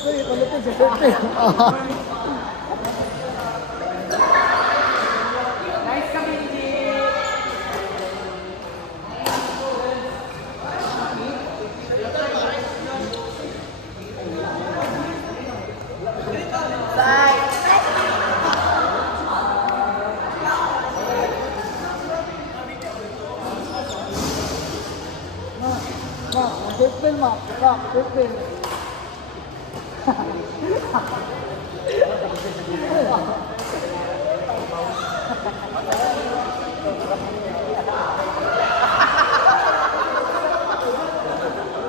Sorry, palitin sa birthday. Nice kami, Birthday, ma. Birthday.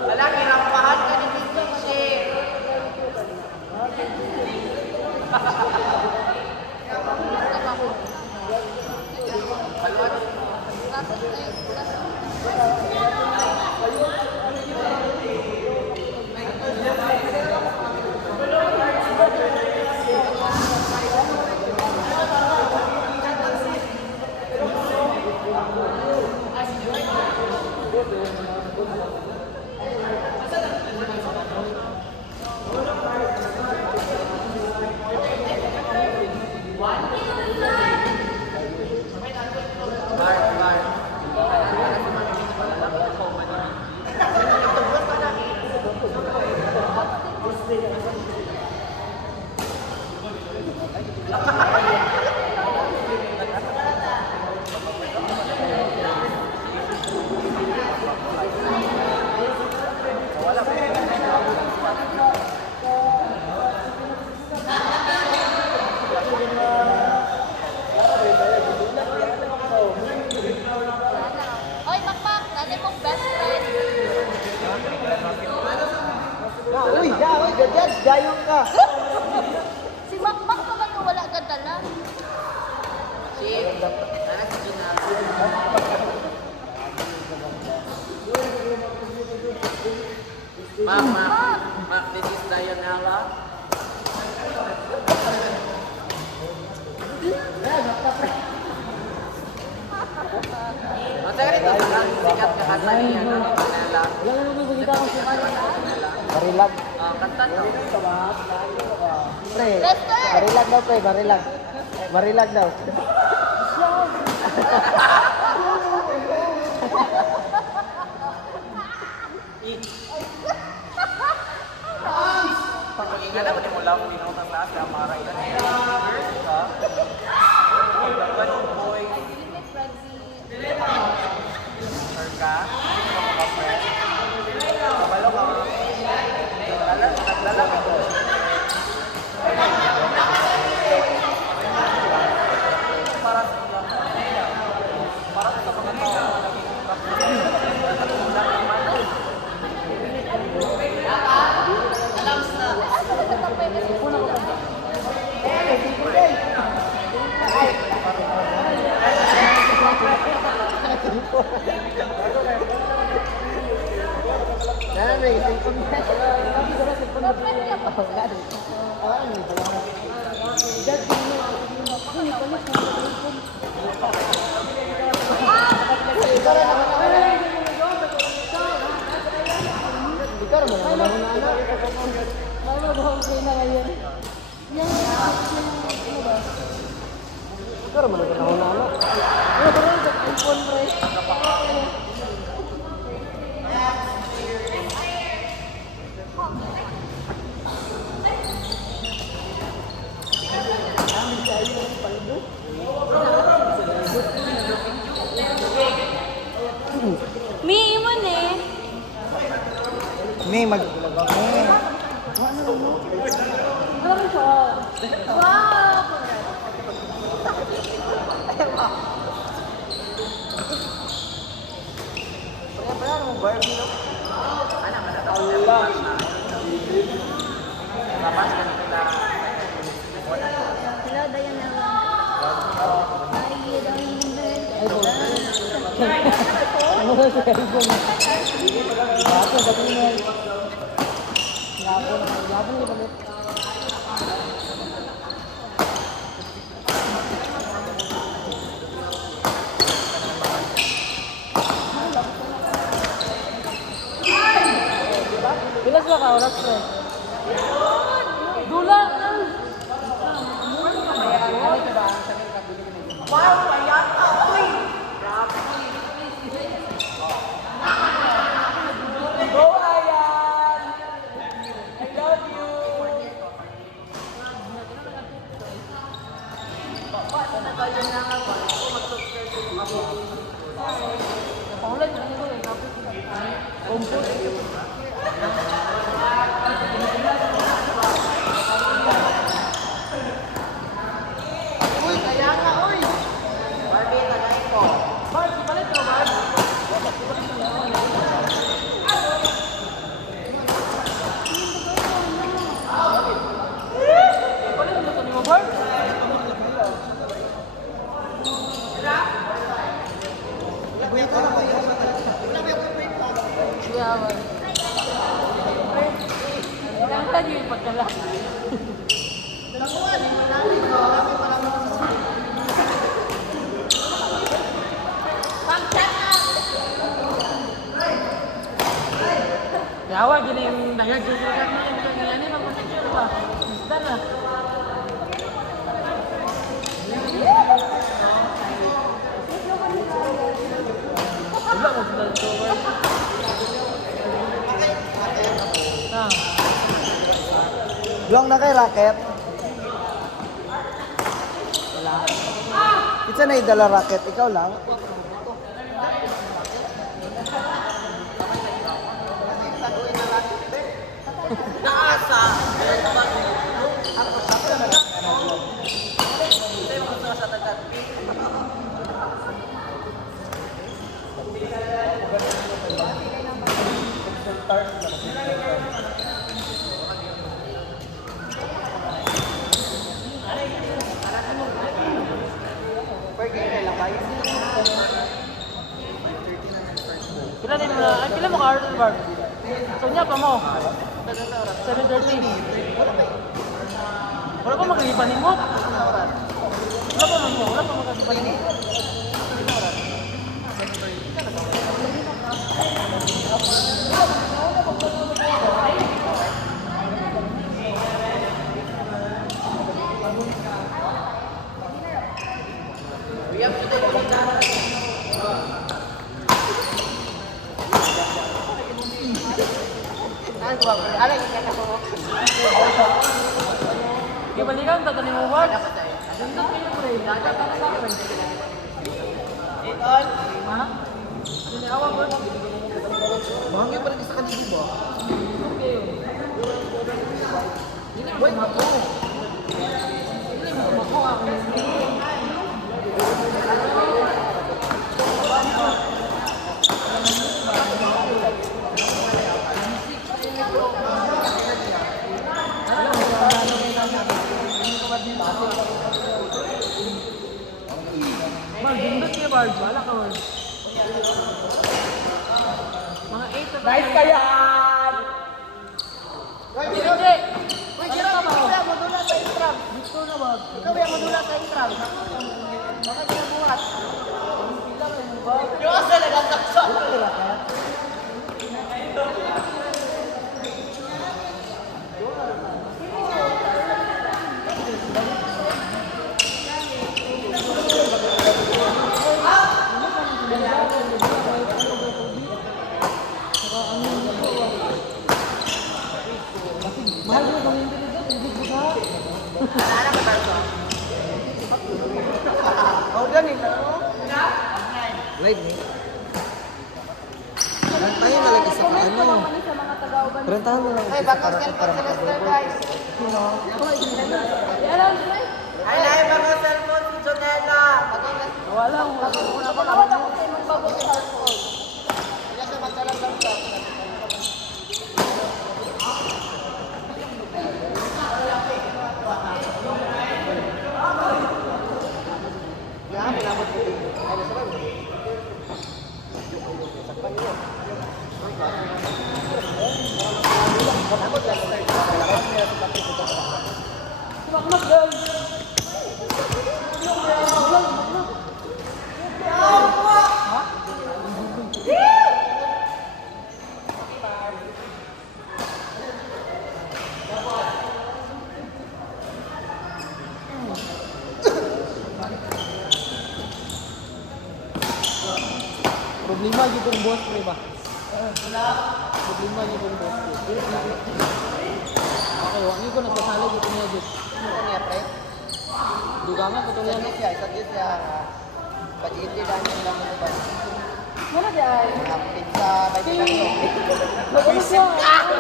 wala, kinapahan ka ni Kishi. Oy, Makmak, dali mong best friend. Uy, judge, dayon ka. Si Makmak naman yung wala ka dala. Chip, anak si Gina. Ma'am, this is Dianella. Ang taga rito, sikat ka kanta ni Dianella. Barilag. Kanta no? Pre, Lester! barilag daw, pre, barilag. Barilag daw. Pag-ingat ako, di mo lang minong sa taas, kaya mara ilan. Boy, sir ka, mga friend. Kabalo ka, nagdala ka po. Para sa mga tao na naging Mi, mo ni. May mag... Wow! Hello, Diana. Ano ba sa cellphone? Bato, bato mo. Yapon yung palit. Pilas ba ka oras, bro? Wow, kaya ka, uy! Go, Ayan! I love you! Paano na kayo na nga ba? Ako mag-subscribe ko ako. Paulan yung ano eh, kapit na. Kumpul. Uy, kaya nga, uy! Barbie, tagay ko. Bart, ipalit mo, Bart. Ipalit mo ito ni mo, Bart. Yaman. Kailangan nyo yung pagkala. Yawa, gini yung dayag. Susulat mo yung ganyan. Magpapicture ba? Basta na. Wala mo sila ito. Ah. Long na kay racket. Wala. Isa na idala racket, ikaw lang. Naasa! Ako sa Hindi mo gusto sa tagatpi. Pila mo ka Arnold Bar? Sonya pa mo? 7:30. Wala pa maglipanin mo? Wala pa man mo? Wala pa maglipanin mo? We have to take a Gibalikan tatanim mo Bart. Dundot kayo pre. Dagat ka sa pre. Iton! Ha? Siniawa Bart. Bahangin pa rin sa kanila ba? Okay. Hindi mo mako. Hindi mo mako ako. Bart, dundot kayo Bart. Wala ka Bart. Mga 8 na Nice ka yan! Hindi! Uy, Jiro, ikaw yung madula sa intram. Gusto na ba? Ikaw yung madula sa intram. Baka ginabuhat. Yung asa nagkaksa. Mahal mo bang hindi nito? Hindi ko ka. Ano ka ba? Oh, ganito. Live ni. Tayo na lang sa ano. Rentahan mo lang. Ay, bakos cellphone sa Lester, guys. Ay, naay bakos cellphone si Jonella. Wala mo. Nakawala ko kayo magbabos sa cellphone. Kaya sa magdalang lang sa. Yan, pinabot ko. Ay, nasa ba? Sakpan niyo. Pinabot Lester. Sumakmak girl. Problema yung boss pre ba? Problema yung boss pre. Okay, wag ko nagpasalig ito niya dito. Ano niya, pre? Dugangan ko to Isa niya. din siya, pag-iiti lang yung lang mo ba? Wala di ay. Pizza, may tilang to. Visit ka!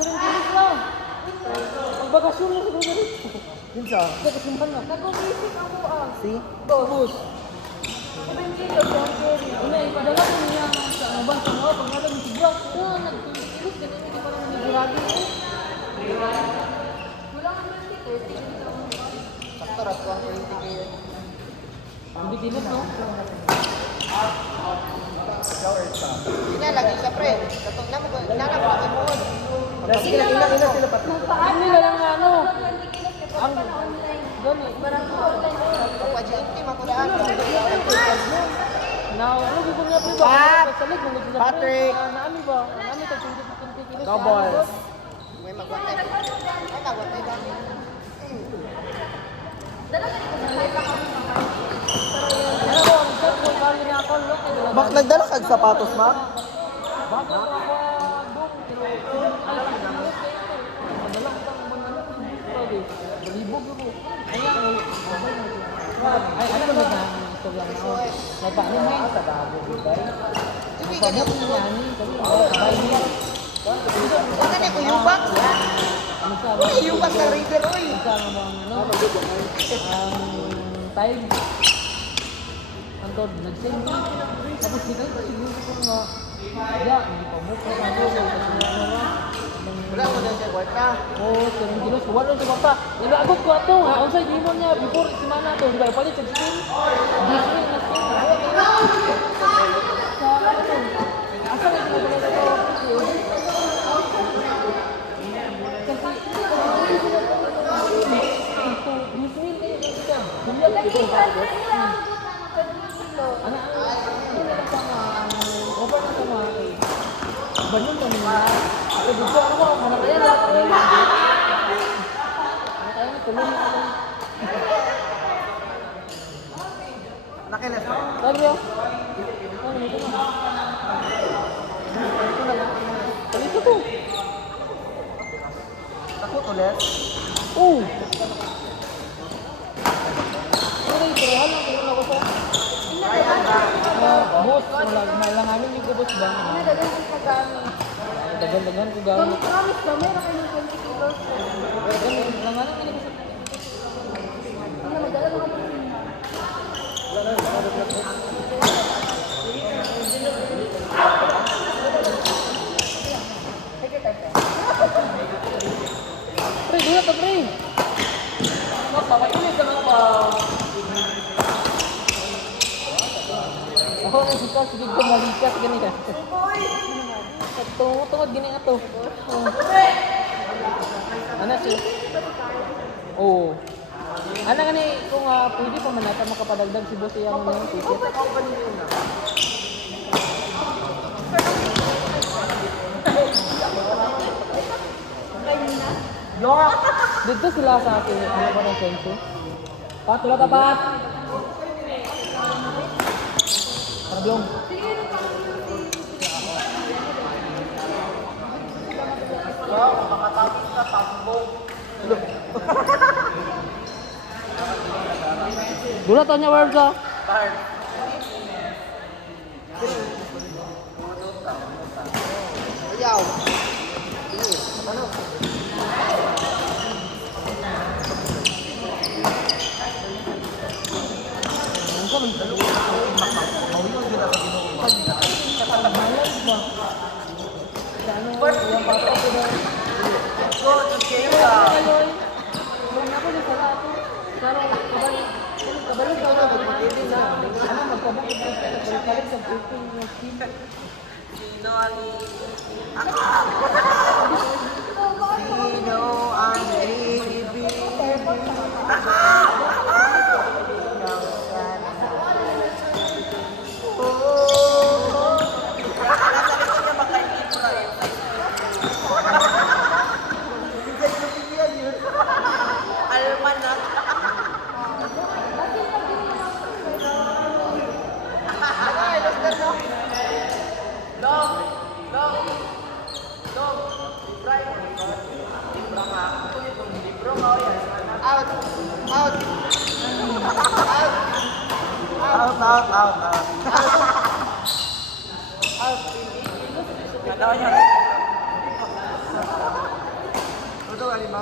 Sarang lang. Magbakasyon lang siguro dito. Kinsa? Nagkasimpan na. Nag-visit ako ah. See? Boss. 7 kilos ang carry. Una, ipadala ko niya sa ano ba? Sa mga pagkala ng sigla. Nag-kilos ka na hindi parang nagigurado. Wala nga 20, 30. Sakto, ratuan ko yung tigil. Hindi kilos, no? Hindi na, lagi siya, pre. Katong na mo, inanap ko kay Mohon. Sige lang, ina sila pati. Ano nila lang nga, ano? Ang gani. Pag-iiti, makulaan. Now, ano ko niya pre ba? Pat! Salig mo gusto Patrick! Naami ba? Naami tag 20 kilos. Doubles. May magwantay. Ay, magwantay lang. Ano ko, ang set ko kali na ako lo. Bak nagdala kag sapatos, ma? Baka ako dong pero padala ko tang manalo. Balibog ko. Kaya ko. Ay, ano ba na istorya mo? Nagpahumay sa dabo, bay. Pabot niya ni, bay niya. Ano na, uyubak? Ano sa Uy, uyubak na Raider, uy. Kasama mo ang ano, ang time. Antod, nag-send mo. Tapos kita ko siguro ko nga, ya, hindi pa mo pa ako. Wala ko na siya, work na. Oo, pero kilos, wala sa bata. Nalagot ko ato, ha? Ang sa'yo, mo niya, before simana to, di ba, palit sa screen. Screen na screen. Sa ano, asa na ito pala ito? Banun kami na. Ako dito ako mana kaya na. Kaya ni tulong ako. Nakilas na. Sabi yo. Ano nito na? Ito na lang. Palito to. Takot ulit. Oh. Okay, pero halang kung ako sa. Boss, malanganin yung boss ba? Nadagan ko sa gamit. Dagan-dagan ko Kung gamit. promise na meron kayo ng 20 kilos. Langanin ini ko sa. Ano, magdala ko ng Pre, dula to pre. Papatuloy ka na pa. Ako na sika, sige ko malikas gani ka. Tungod gani ato. Ano siya? Oo. Ano gani kung pwede pa man natin makapadagdag si boss iya mo yung ticket. Yok! Dito sila sa atin. Ano ba ng sense? Pat, wala ka pat! Parabyong. Makatapos ka, tambong. Dula to niya words ah. Ayaw. Ano? Ang ka man. Malas ba? Ano? Yung papa ko na. Go, game ka. Kung ako ni sala ako. Pero kabalik ka na pwede na. Ano magpabukod ka sa kabalik sa briefing ng team. Sino ang Sino ang ibig? Almanak. Out. Katawa niya. Ito ka lima?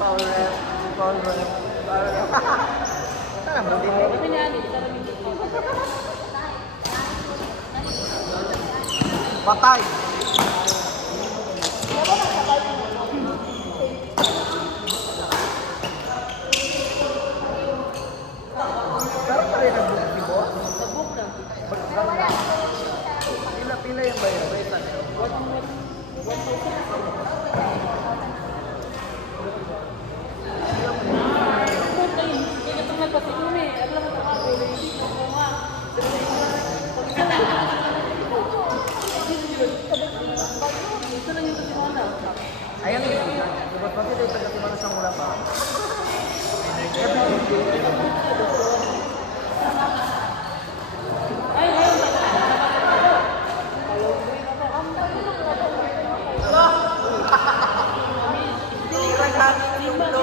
Power rep. Tara mo din. Kasi niya, hindi ka namin dito. Patay. Pero pa rin nag-book si boss? Nag-book na. Pila yung bayan? Punta yun. Kaya itong nagpasiumi. Alam mo ito ako. Hindi ko nga. Ito lang yung kasimana. Ayan yung isa. Diba pati tayo taga-timana sa mula pa? Ay, ngayon. Tirang hangin yung ulo.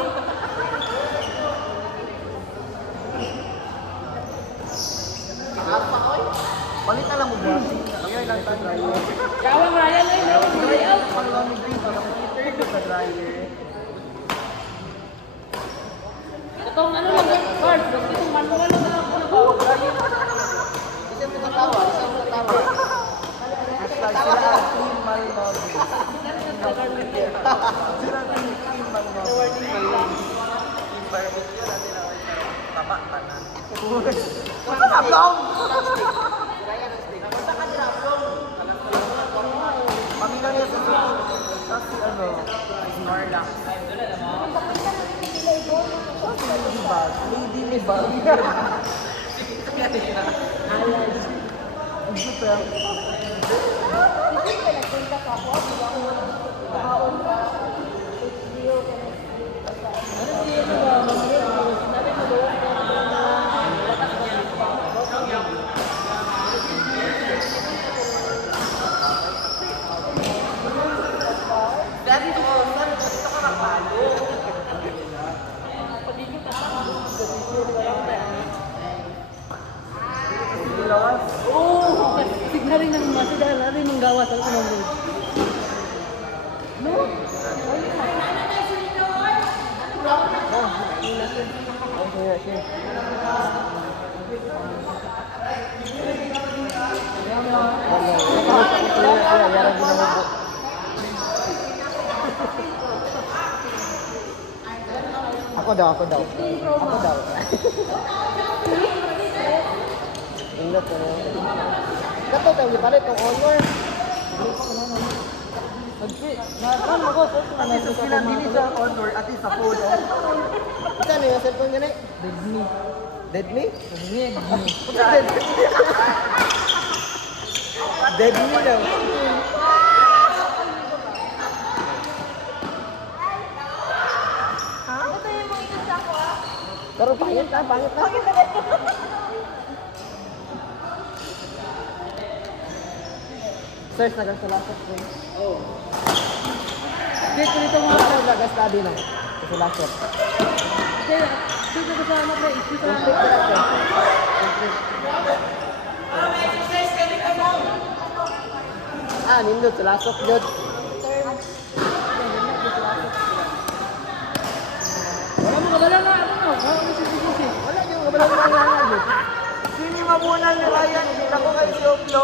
Palit na lang mo ba? Ngayon lang tayo dryer. Kawang Ryan ay meron mo layout. Ang lamig din, parang mag-turn sa dryer. Itong ano lang, bird. Itong manual lang ako na bawag Ryan. Isang matatawa. Hashtag sila ang team Malnobi. Sila ang team Malnobi. Team barbecue natin ang tama, tanan. Basta ka vlog! Pamilya niya sa susunod. Tapos si ano, Snorlax. Lady Bag. Ang super. Ano siya ito ba? Sinabi mo doon ko Dati ko, saan gusto ko magpalo? Oo! Sigla rin ng masigla rin ng gawas ang unang road. No? Ako daw. Ingat ko. Kato tayo gipalit tong honor. Nakakam ako. Ati sa sila dili sa honor, ati sa phone. Ito na yung cellphone gani? Dead me. Dead me? Dead me. Dead me daw. Ito yung mga ito ko ah. Pero pangit na. Search na sa lasot ko. Oo. Dito nito mga ako nag-study na. Sa lasot. Kaya, dito ko sa ano pre, ito sa Nindot sa lasot yun. wala mo kabala na ako na. Wala mo sisi. Wala yung kabalang yun. Sini mabunan ni Ryan. Ako kay si Oplo.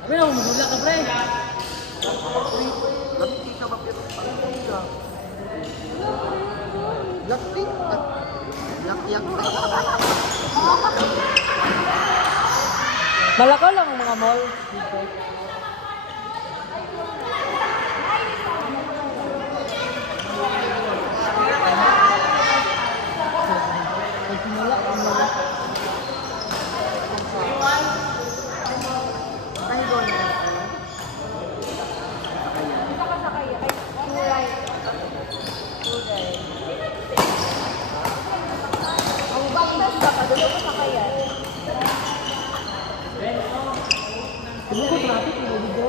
Sabi na, umugula ka pre. Lakti ka ba pero lakti ka. Lakti? Lakyak. Malakaw lang ang mga mall dito. Pagsimula ang mga Ay, doon. Ang bangtas ba? Kadulo ko sa kaya. Ano ko traffic mo dito?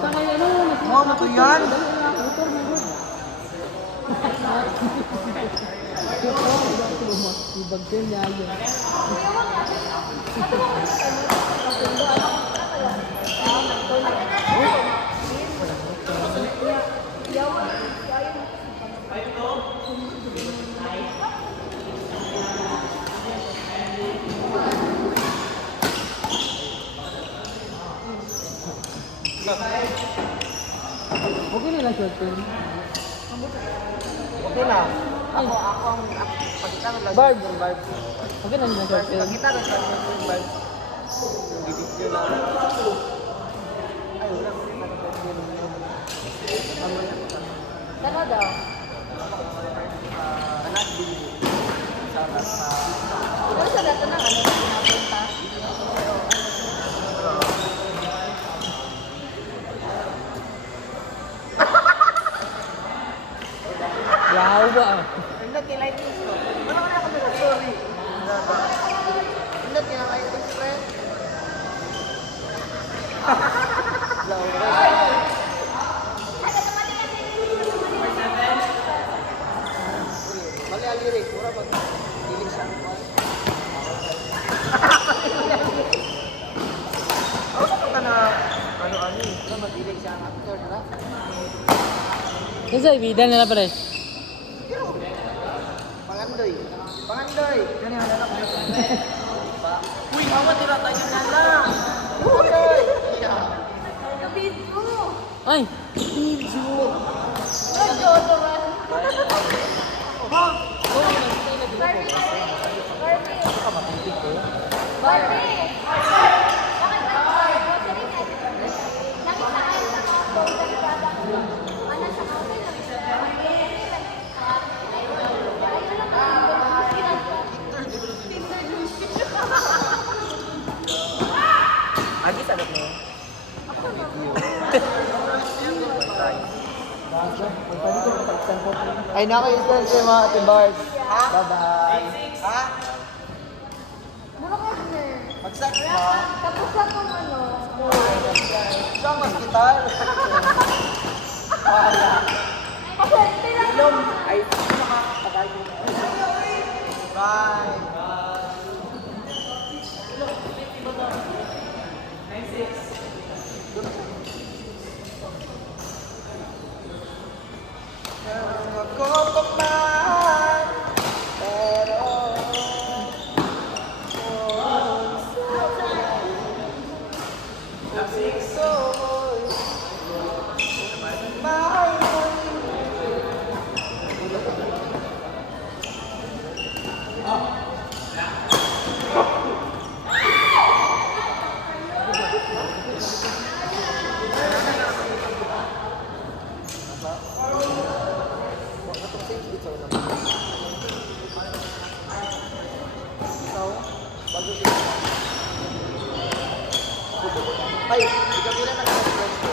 Saka yung ano, Wow, ano to yan? motor mo yun. Ibag ko niya yun. Okay na lang short film. Okay na. Ako ang pagkita ko lang. Barb. Yung Barb. Okay na lang short film. Pagkita ko lang yung Barb. Yung video na. Ay, wala ko rin Ano daw? anak video. Sana sa... Ano sa data ng ano na pinapunta? Yaw ba? Hindi, kilay ko. Ano ka na ako nila? Sorry. Hindi, kinakay ko friend. Mali ang lyric. Mura ba? Lyric siya. Ako ka na ano-ano eh. Wala mag-lyric siya ang actor na. Kasi sa ibidan nila pare. Pangandoy. Pangandoy. Yan yung hanap ko. Uy, mama, tira tayo na lang. Pangandoy. Kabidyo! Ay! Barbie! Bakit ba grocery net? Nakita kayo sa mga golden product. Ano sa hotel? Ayun lang ang Tinder juice. Agi, sagot mo. Ay, nako yung stand kayo mga ate bars. Bye-bye. Ha? Mura ka sir. Magsak mo. Tapos lang kung ano. Siya ang hospital. Kasi tira Ay, nakakabay mo. Bye. Ako pa man, pero ay, ikaw pila na ka-friends ko.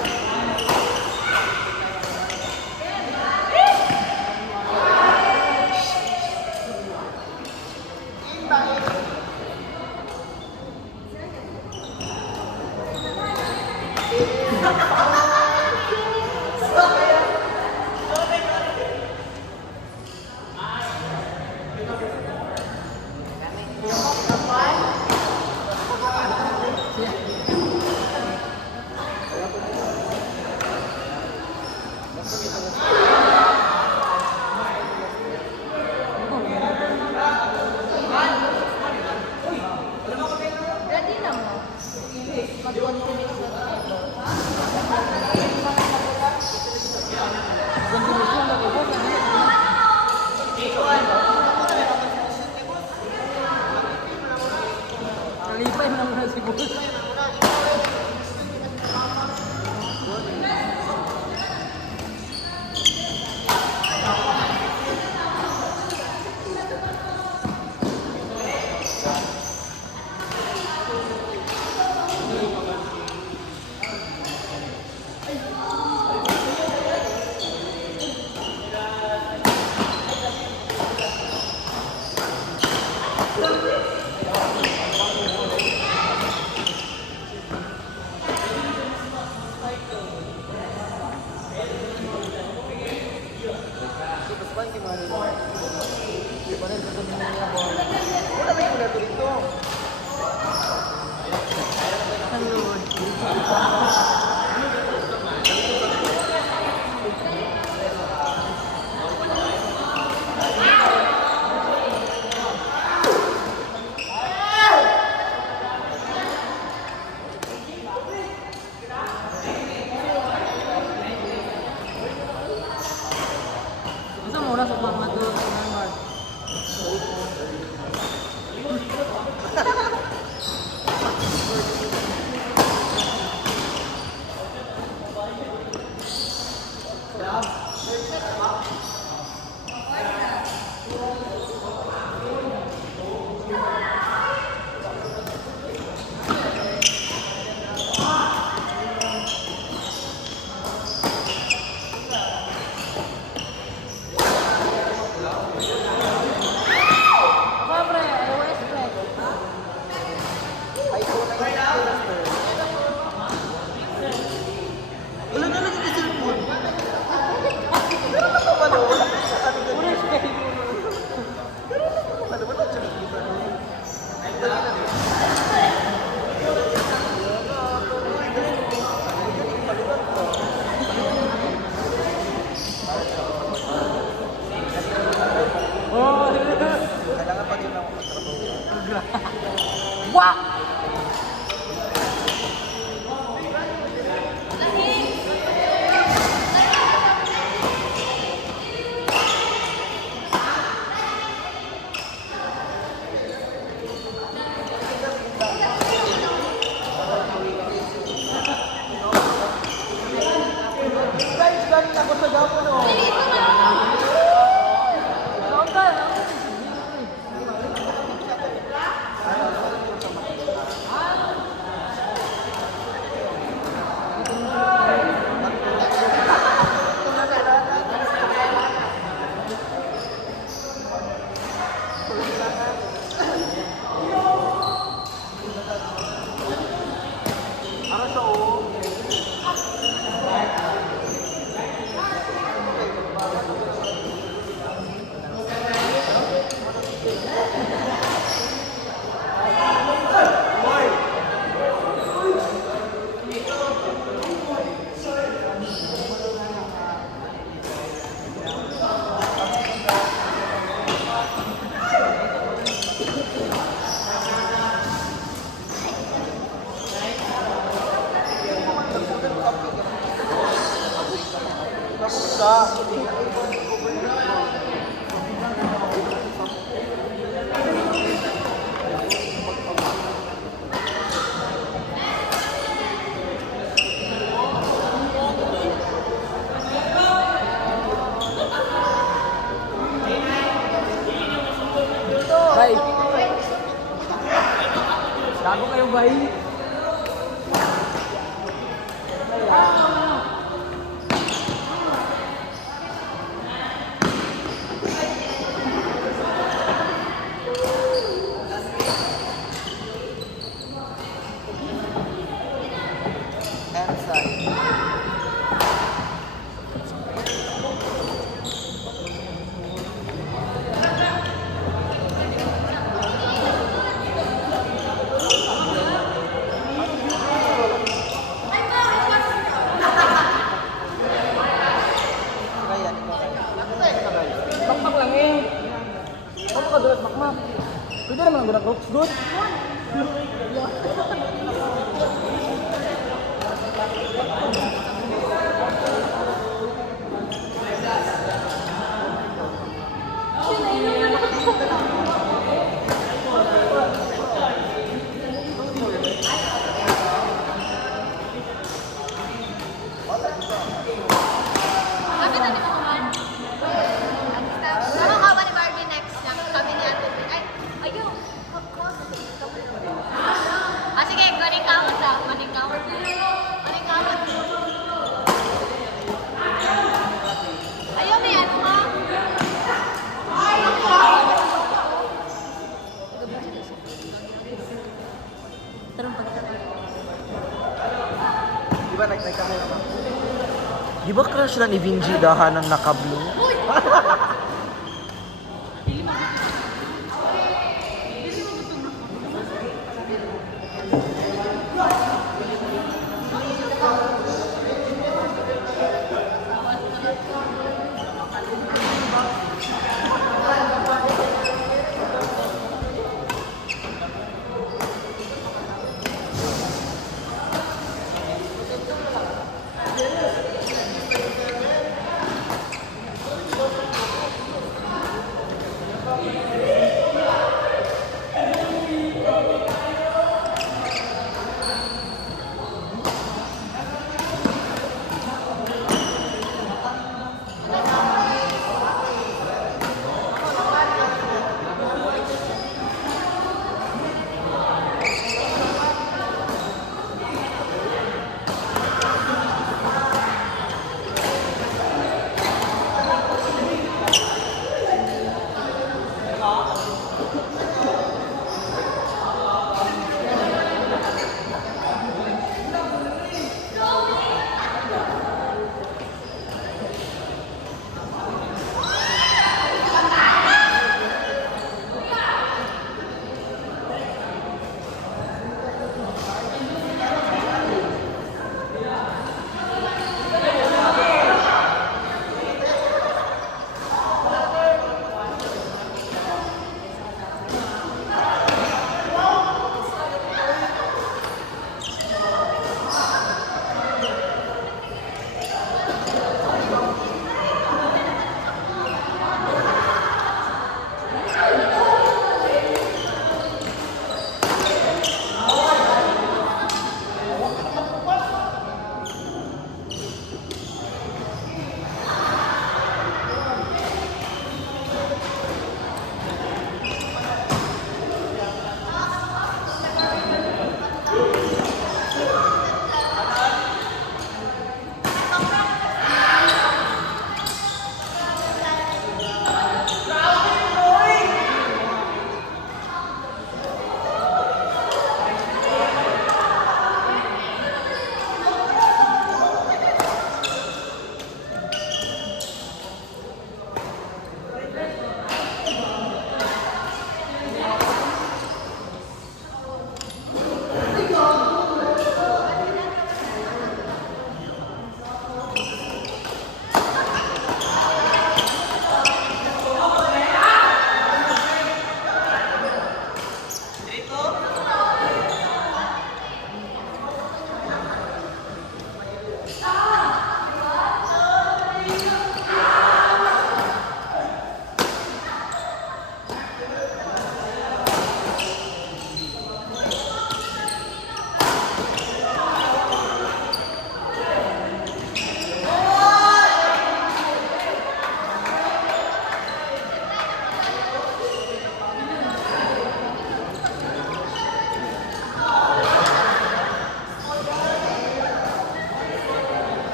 Panin sa tabi na niya ko. Wala may muna dito. Gusto mo oras sa mga doon sa Myanmar? Pobre, Westbrook. Ay, ito na yung master. Wala na lang yung cellphone. Pero ka pa ba doon? Ano ka Puro siya. Pero ka pa ba doon? Wala siya dito. Ay, dali na rin. Oh, Kailangan pa din ako magtrabaho. wah! Guys, galing ako sa Gapo, no? Local. Ano siya, oh? Kamusta? Bay. Gago kayo, bay. And side. Kaya, ikaw kaya. Makmak lang eh. Ano ka dulat makmak? Pwede naman ang dulat rocks good. Kami na ni Maman. Ano ka ba ni Barbie next? Kami ni Ate. Ay, ayaw. Ah, sige, kuning kamot lang. Kuning kamot. Kuning kamot. Ayaw, may ano ka? Di ba nag-camera ba? Di ba crush na ni Vinji Daha ng naka-blue? Uy!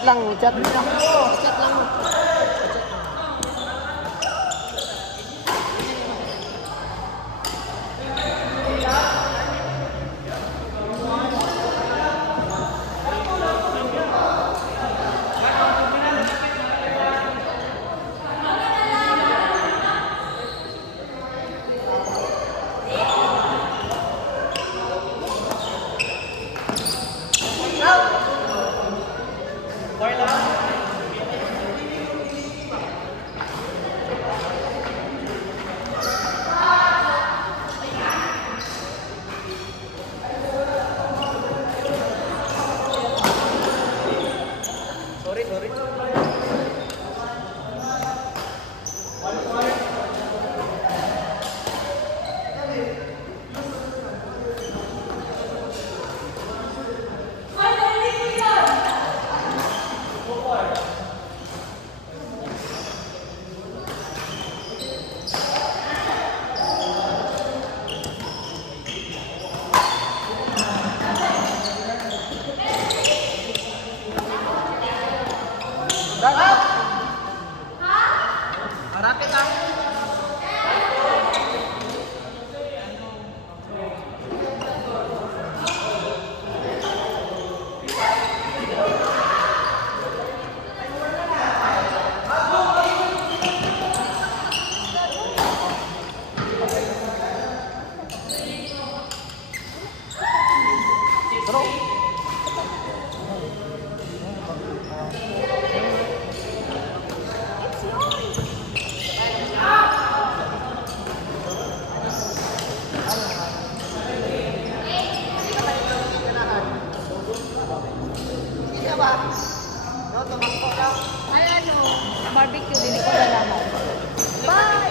Chat lang, chat lang. Chat lang. Sorry, sorry. Harapin lang. Hindi ba? No, tumakbo lang. Ay, ano, barbecue, hindi ko na naman. Bye!